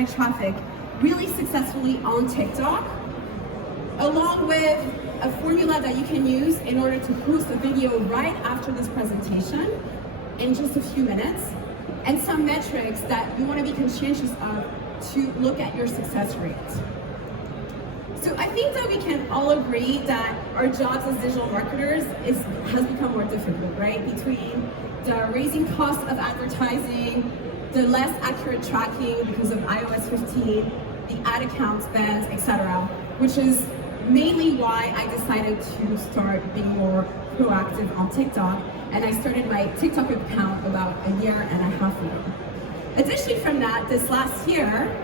organic traffic really successfully on TikTok, along with a formula that you can use in order to post a video right after this presentation in just a few minutes, and some metrics that you want to be conscientious of to look at your success rate. So I think that we can all agree that our jobs as digital marketers has become more difficult, right? Between the raising cost of advertising, the less accurate tracking because of iOS 15, the ad account spends, etc., which is mainly why I decided to start being more proactive on TikTok, and I started my TikTok account about a year and a half ago. Additionally from that, this last year,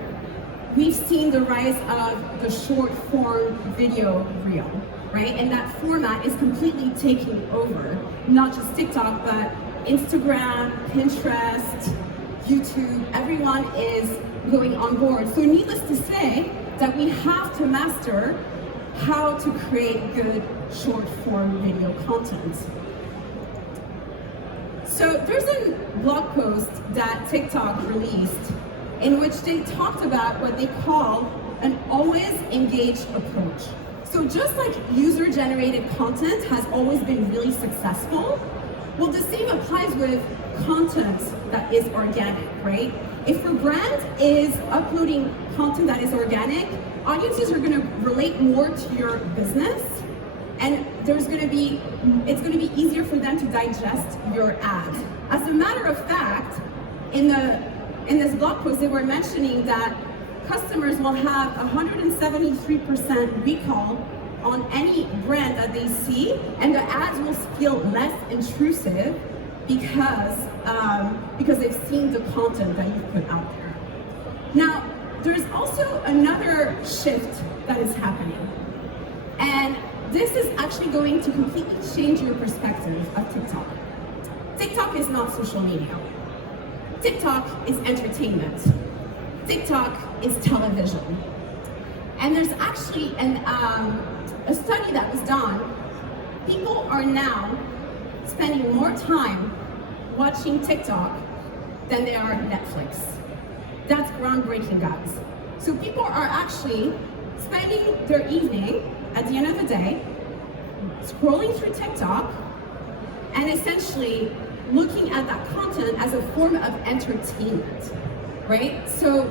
we've seen the rise of the short form video reel, right? And that format is completely taking over, not just TikTok, but Instagram, Pinterest, YouTube, everyone is going on board. So needless to say that we have to master how to create good short form video content. So there's a blog post that TikTok released in which they talked about what they call an always engaged approach. So just like user-generated content has always been really successful, well, the same applies with content that is organic, right? If your brand is uploading content that is organic, audiences are going to relate more to your business, and it's going to be easier for them to digest your ads. As a matter of fact, in this blog post, they were mentioning that customers will have 173% recall on any brand that they see, and the ads will feel less intrusive because they've seen the content that you've put out there. Now, there's also another shift that is happening, and this is actually going to completely change your perspective of TikTok. TikTok is not social media. TikTok is entertainment. TikTok is television. And there's actually a study that was done. People are now spending more time watching TikTok than they are Netflix. That's groundbreaking, guys. So people are actually spending their evening at the end of the day scrolling through TikTok and essentially looking at that content as a form of entertainment, right? So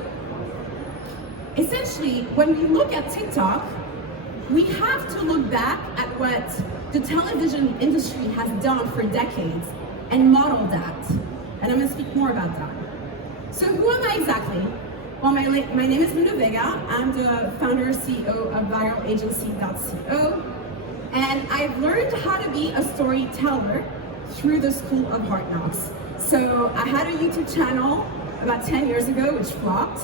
essentially, when we look at TikTok, we have to look back at what the television industry has done for decades and model that. And I'm going to speak more about that. So who am I exactly? Well, my name is Vega. I'm the founder and CEO of viralagency.co. And I've learned how to be a storyteller through the School of Hard Knocks. So I had a YouTube channel about 10 years ago, which flopped.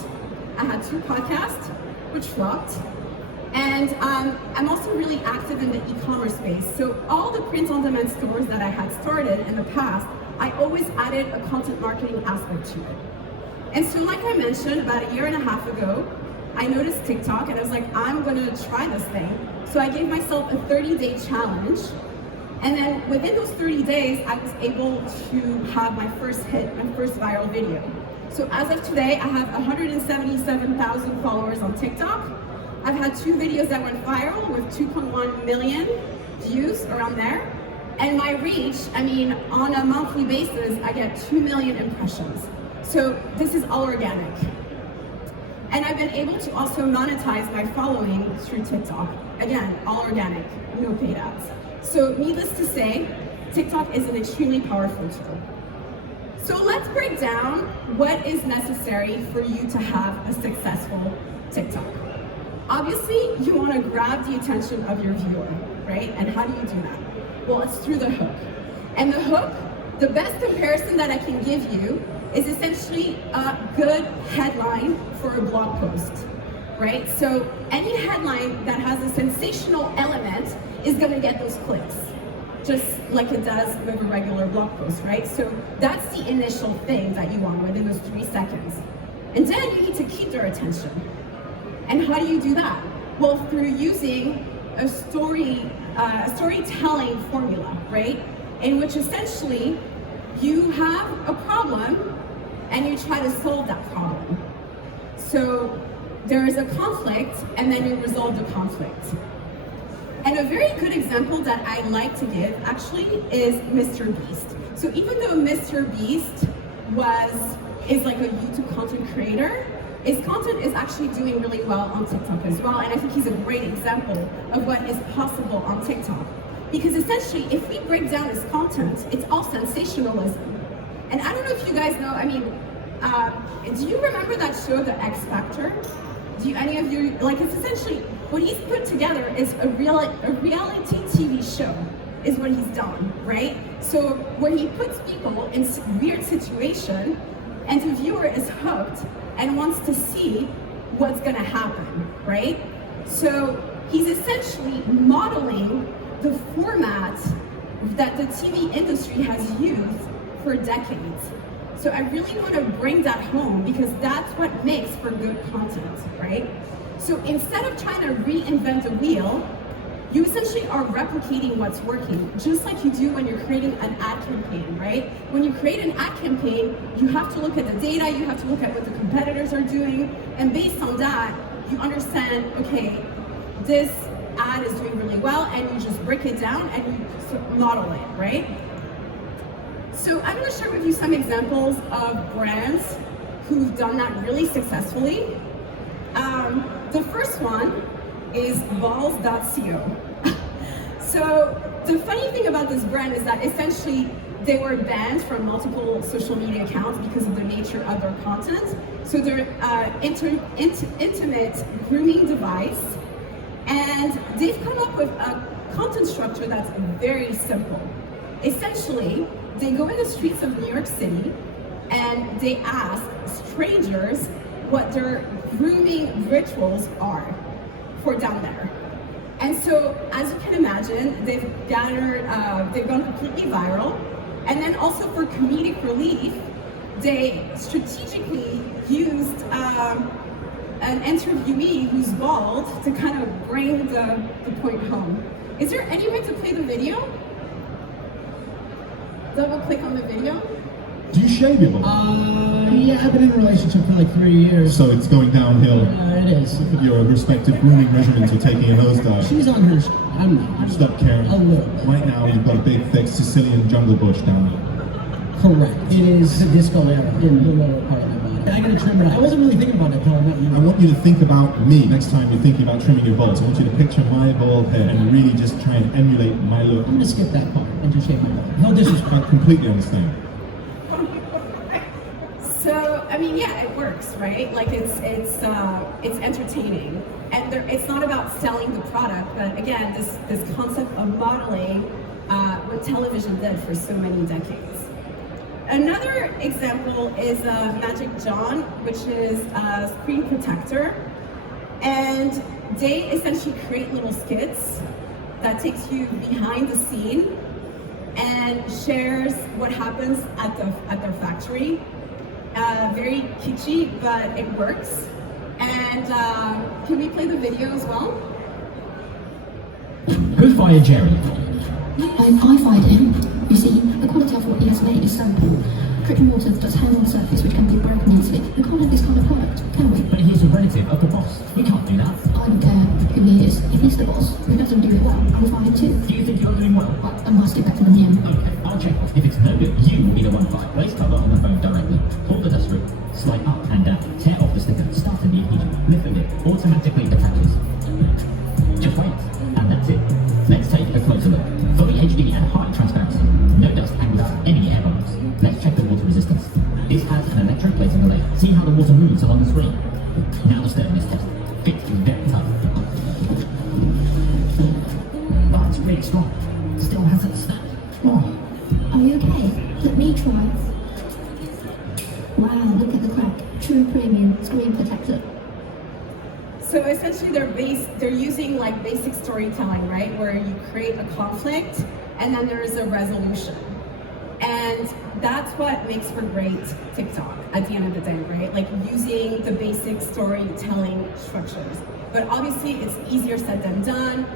I had 2 podcasts, which flopped. And I'm also really active in the e-commerce space. So all the print-on-demand stores that I had started in the past, I always added a content marketing aspect to it. And so like I mentioned, about a year and a half ago, I noticed TikTok and I was like, I'm gonna try this thing. So I gave myself a 30-day challenge. And then within those 30 days, I was able to have my first hit, my first viral video. So as of today, I have 177,000 followers on TikTok. I've had 2 videos that went viral with 2.1 million views around there. And my reach, I mean, on a monthly basis, I get 2 million impressions. So this is all organic. And I've been able to also monetize my following through TikTok. Again, all organic, no paid ads. So needless to say, TikTok is an extremely powerful tool. So let's break down what is necessary for you to have a successful TikTok. Obviously, you want to grab the attention of your viewer, right? And how do you do that? Well, it's through the hook. And the hook, the best comparison that I can give you is essentially a good headline for a blog post, right? So any headline that has a sensational element is going to get those clicks, just like it does with a regular blog post, right? So that's the initial thing that you want within those 3 seconds. And then you need to keep their attention. And how do you do that? Well, through using a storytelling formula, right? In which essentially you have a problem and you try to solve that problem. So there is a conflict, and then you resolve the conflict. And a very good example that I like to give actually is Mr. Beast. So even though Mr. Beast is like a YouTube content creator, his content is actually doing really well on TikTok as well, and I think he's a great example of what is possible on TikTok. Because essentially, if we break down his content, it's all sensationalism. And I don't know if you guys know, do you remember that show, The X Factor? Do any of you, it's essentially, what he's put together is a reality TV show, is what he's done, right? So where he puts people in weird situations, and the viewer is hooked and wants to see what's gonna happen, right? So he's essentially modeling the format that the TV industry has used for decades. So I really want to bring that home because that's what makes for good content, right? So instead of trying to reinvent the wheel, you essentially are replicating what's working, just like you do when you're creating an ad campaign, right? When you create an ad campaign, you have to look at the data, you have to look at what the competitors are doing, and based on that, you understand, okay, this ad is doing really well, and you just break it down and you model it, right? So I'm going to share with you some examples of brands who've done that really successfully. The first one is balls.co. So the funny thing about this brand is that essentially they were banned from multiple social media accounts because of the nature of their content. So they're intimate grooming device, and they've come up with a content structure that's very simple. Essentially, they go in the streets of New York City and they ask strangers what their grooming rituals are for down there. And so, as you can imagine, they've gone completely viral. And then also for comedic relief, they strategically used an interviewee who's bald to kind of bring the point home. Is there any way to play the video? Double click on the video. Do you shave your bald? Yeah, I've been in a relationship for like 3 years. So it's going downhill. It is. Your respective grooming regimens are taking a nosedive. She's on hers. I'm not. You stop caring. A little. Right now, you've got a big, thick Sicilian jungle bush down there. Correct. It is the disco era in the lower part of my body. I gotta trim it. I wasn't really thinking about it until I met you. I want you to think about me next time you're thinking about trimming your balls. I want you to picture my bald head and really just try and emulate my look. I'm gonna skip that part and just shave my bald. No disrespect. I completely understand. So, yeah, it works, right? Like it's entertaining, and it's not about selling the product, but again, this concept of modeling what television did for so many decades. Another example is Magic John, which is a screen protector, and they essentially create little skits that takes you behind the scene and shares what happens at their factory. Very kitschy, but it works. And can we play the video as well? Who fired Jerry? I fired him. You see, the quality of what he has made is so poor. Dripping water does hang on the surface which can be broken easily. We can't have this kind of product, can we? But he's a relative of the boss. We can't do that. I don't care who he is. If he's the boss, who doesn't do it well, I will fire him too. Do you think you're doing well? I must do better than him. Okay, I'll check. If it's no good, you will be the one fired. Place cover on the phone directly. Pull the dust through. Slide up and down. Tear off the sticker. Start a new heater. Lift the lid. Automatically detaches. Just wait. And that's it. Let's take a closer look. Fully HD and high transparency. No dust and without any air bubbles. Let's check the water resistance. This has an electroplating relay. See how the water moves along the screen. Now the sturdiness test. Fit is very tough. But it's really strong. Still hasn't snapped. Oh, are you okay? Let me try. Wow, look at the crack. True premium screen protector. So essentially they're using like basic storytelling, right? Where you create a conflict and then there is a resolution. And that's what makes for great TikTok at the end of the day, right? Like using the basic storytelling structures. But obviously it's easier said than done.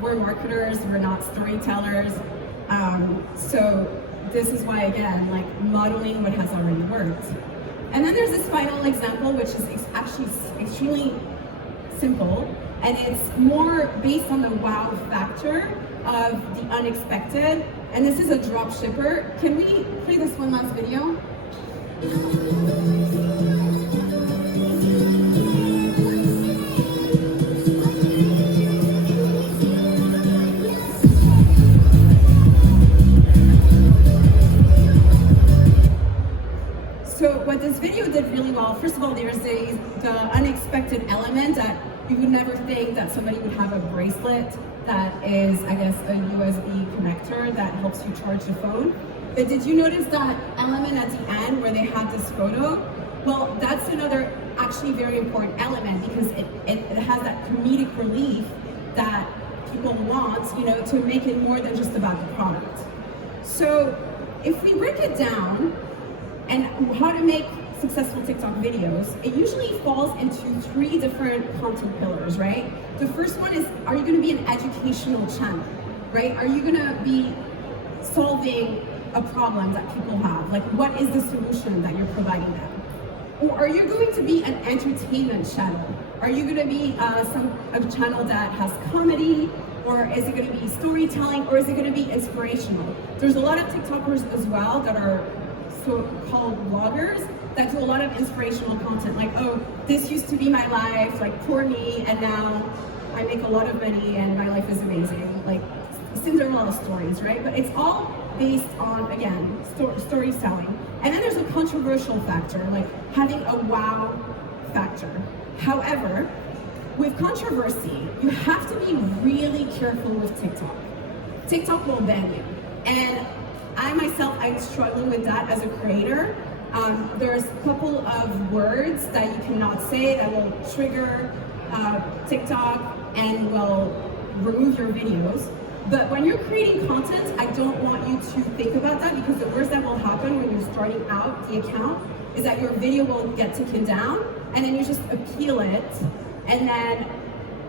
We're marketers, we're not storytellers. So this is why, again, like modeling what has already worked. And then there's this final example, which is actually extremely simple, and it's more based on the wow factor of the unexpected. And this is a drop shipper. Can we play this one last video? So what this video did really well, first of all, there's the unexpected element that you would never think that somebody would have a bracelet that is, I guess, a USB connector that helps you charge the phone. But did you notice that element at the end where they had this photo? Well, that's another actually very important element because it has that comedic relief that people want, you know, to make it more than just about the product. So if we break it down, and how to make successful TikTok videos, it usually falls into 3 different content pillars, right? The first one is, are you gonna be an educational channel, right? Are you gonna be solving a problem that people have? Like, what is the solution that you're providing them? Or are you going to be an entertainment channel? Are you gonna be a channel that has comedy? Or is it gonna be storytelling? Or is it gonna be inspirational? There's a lot of TikTokers as well that are so-called vloggers that do a lot of inspirational content, like, oh, this used to be my life, like, poor me, and now I make a lot of money and my life is amazing, like Cinderella stories, right? But it's all based on, again, storytelling. And then there's a controversial factor, like having a wow factor. However, with controversy, you have to be really careful with TikTok. TikTok will ban you. And I myself, I'm struggling with that as a creator. There's a couple of words that you cannot say that will trigger TikTok and will remove your videos. But when you're creating content, I don't want you to think about that because the worst that will happen when you're starting out the account is that your video will get taken down and then you just appeal it, and then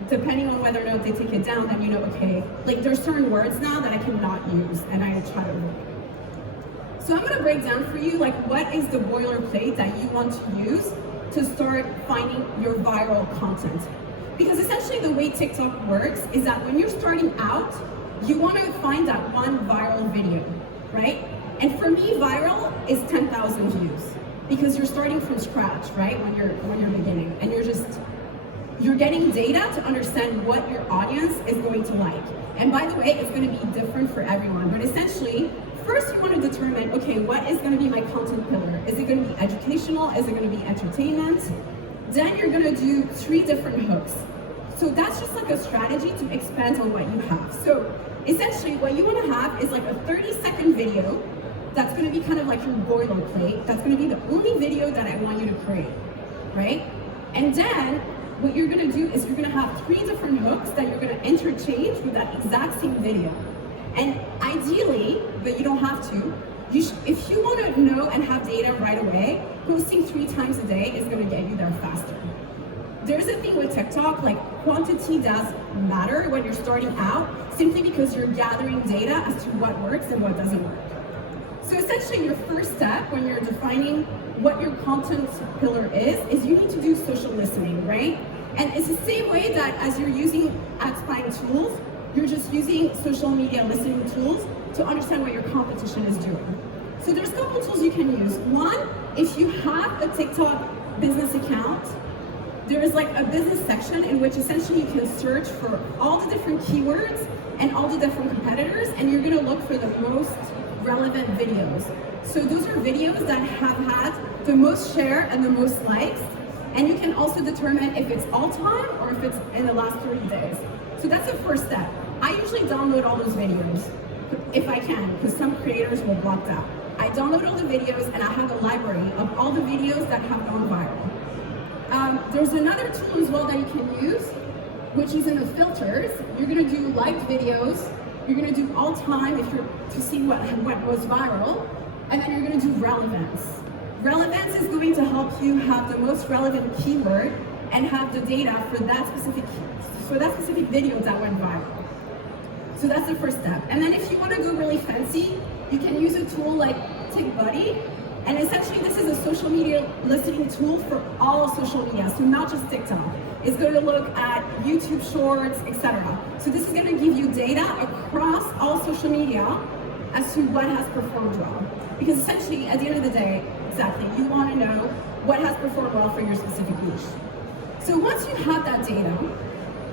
depending on whether or not they take it down, then you know, okay, like there's certain words now that I cannot use and I try to avoid. So I'm gonna break down for you like what is the boilerplate that you want to use to start finding your viral content. Because essentially the way TikTok works is that when you're starting out, you want to find that one viral video, right? And for me, viral is 10,000 views because you're starting from scratch, right? When you're beginning, and you're getting data to understand what your audience is going to like. And by the way, it's going to be different for everyone. But essentially, first you want to determine, okay, what is going to be my content pillar? Is it going to be educational? Is it going to be entertainment? Then you're going to do 3 different hooks. So that's just like a strategy to expand on what you have. So essentially what you want to have is like a 30-second video that's going to be kind of like your boilerplate. That's going to be the only video that I want you to create, right? And then what you're going to do is you're going to have 3 different hooks that you're going to interchange with that exact same video. And ideally, but you don't have to, if you want to know and have data right away, posting 3 times a day is going to get you there faster. There's a thing with TikTok, like quantity does matter when you're starting out, simply because you're gathering data as to what works and what doesn't work. So essentially your first step when you're defining what your content pillar is you need to do social listening, right? And it's the same way that as you're using ad spying tools, you're just using social media listening tools to understand what your competition is doing. So there's a couple tools you can use. One, if you have a TikTok business account, there is like a business section in which essentially you can search for all the different keywords and all the different competitors, and you're gonna look for the most relevant videos. So those are videos that have had the most share and the most likes, and you can also determine if it's all time or if it's in the last 30 days. So that's the first step. I usually download all those videos, if I can, because some creators will block that. I download all the videos and I have a library of all the videos that have gone viral. There's another tool as well that you can use, which is in the filters. You're gonna do liked videos, you're gonna do all time if you're to see what was viral, and then you're gonna do relevance. Relevance is going to help you have the most relevant keyword and have the data for that specific video that went viral. So that's the first step. And then if you want to go really fancy, you can use a tool like TikBuddy, And essentially, this is a social media listening tool for all social media, so not just TikTok. It's going to look at YouTube Shorts, etc. So this is going to give you data across all social media as to what has performed well. Because essentially, at the end of the day, exactly, you want to know what has performed well for your specific niche. So once you have that data,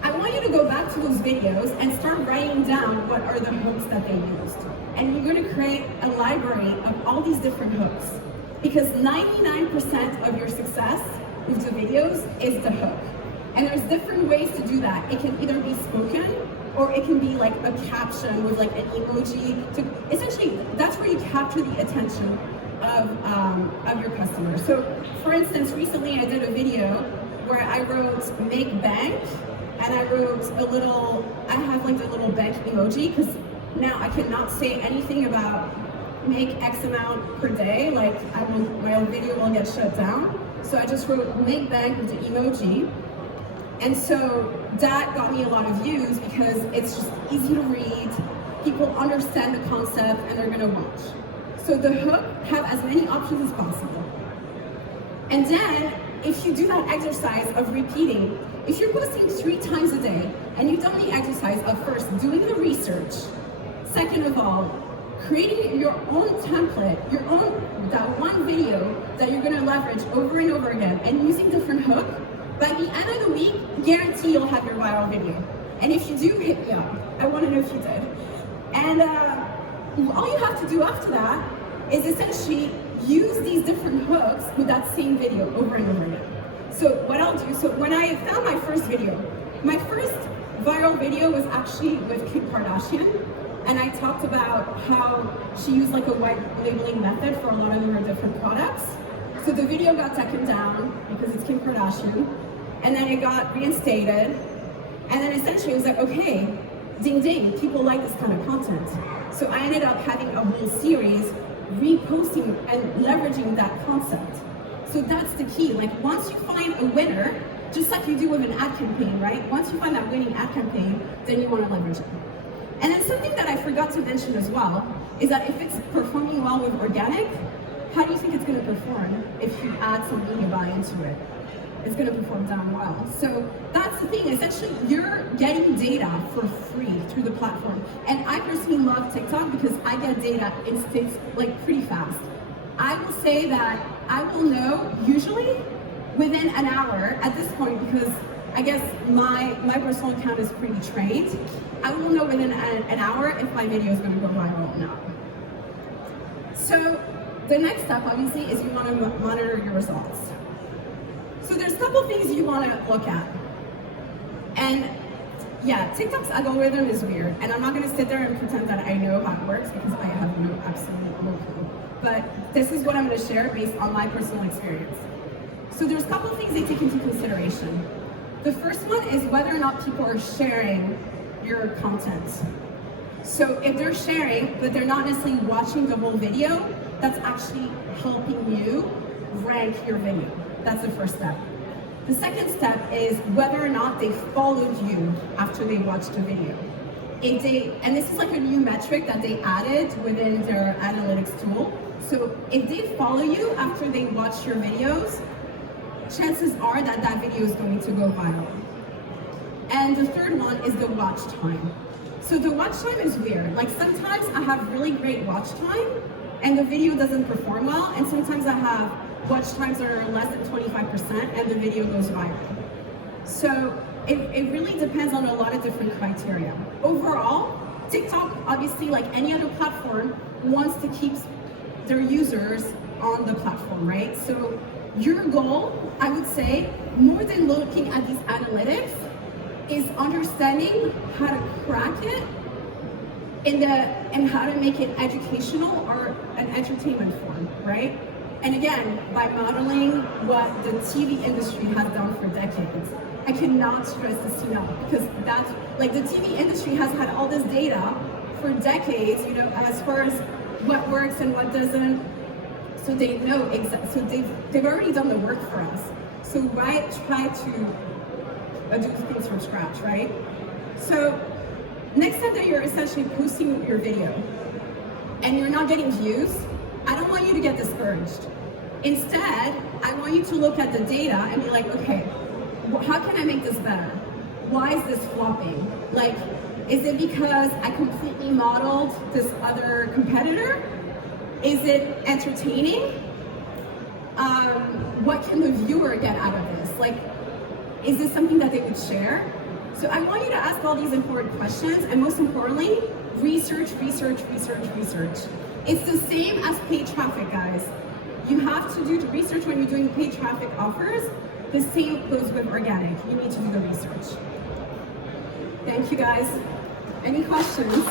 I want you to go back to those videos and start writing down what are the hooks that they used. And you're going to create a library of all these different hooks. Because 99% of your success with the videos is the hook. And there's different ways to do that. It can either be spoken, or it can be like a caption with like an emoji. Essentially, that's where you capture the attention of your customers. So for instance, recently I did a video where I wrote make bank, and I wrote I have like the little bank emoji, because now I cannot say anything about make X amount per day, like my video will get shut down. So I just wrote make bank with the emoji. And so that got me a lot of views because it's just easy to read, people understand the concept, and they're gonna watch. So the hook have as many options as possible. And then, if you do that exercise of repeating, if you're posting 3 times a day, and you've done the exercise of first doing the research, second of all, creating your own template, that one video that you're gonna leverage over and over again, and using different hooks, by the end of the week, guarantee you'll have your viral video. And if you do, hit me up. I want to know if you did. And all you have to do after that is essentially use these different hooks with that same video over and over again. So what I'll do, so when I found my first viral video was actually with Kim Kardashian. And I talked about how she used like a white labeling method for a lot of her different products. So the video got taken down because it's Kim Kardashian. And then it got reinstated. And then essentially it was like, okay, ding ding, people like this kind of content. So I ended up having a whole series reposting and leveraging that concept. So that's the key. Like once you find a winner, just like you do with an ad campaign, right? Once you find that winning ad campaign, then you want to leverage it. And then something that I forgot to mention as well is that if it's performing well with organic, how do you think it's going to perform if you add some media buy into it? It's going to perform damn well. So that's the thing. Essentially, you're getting data for free through the platform. And I personally love TikTok because I get data like pretty fast. I will say that I will know usually within an hour at this point, because I guess my personal account is pretty trained. I will know within an hour if my video is going to go viral or not. So the next step, obviously, is you want to monitor your results. So there's a couple things you want to look at. And yeah, TikTok's algorithm is weird. And I'm not going to sit there and pretend that I know how it works because I have absolutely no clue. But this is what I'm going to share based on my personal experience. So there's a couple things they take into consideration. The first one is whether or not people are sharing your content. So if they're sharing, but they're not necessarily watching the whole video, that's actually helping you rank your video. That's the first step. The second step is whether or not they followed you after they watched the video. And this is like a new metric that they added within their analytics tool. So if they follow you after they watch your videos, chances are that that video is going to go viral. And the third one is the watch time. So the watch time is weird. Like sometimes I have really great watch time and the video doesn't perform well, and sometimes I have watch times that are less than 25% and the video goes viral. So it really depends on a lot of different criteria. Overall, TikTok, obviously like any other platform, wants to keep their users on the platform, right? So your goal, I would say, more than looking at these analytics, is understanding how to crack it and how to make it educational or an entertainment form, right? And again, by modeling what the TV industry has done for decades. I cannot stress this enough because that's, like the TV industry has had all this data for decades, you know, as far as what works and what doesn't. So they know exactly, so they've already done the work for us. So why try to do things from scratch, right? So next time that you're essentially posting your video and you're not getting views, I don't don't want you to get discouraged. Instead, I want you to look at the data and be like, okay, how can I make this better? Why is this flopping? Like, is it because I completely modeled this other competitor? Is it entertaining? What can the viewer get out of this? Like, is this something that they would share? So I want you to ask all these important questions, and most importantly, research, research, research, research. It's the same as paid traffic, guys. You have to do the research when you're doing paid traffic offers. The same goes with organic. You need to do the research. Thank you, guys. Any questions?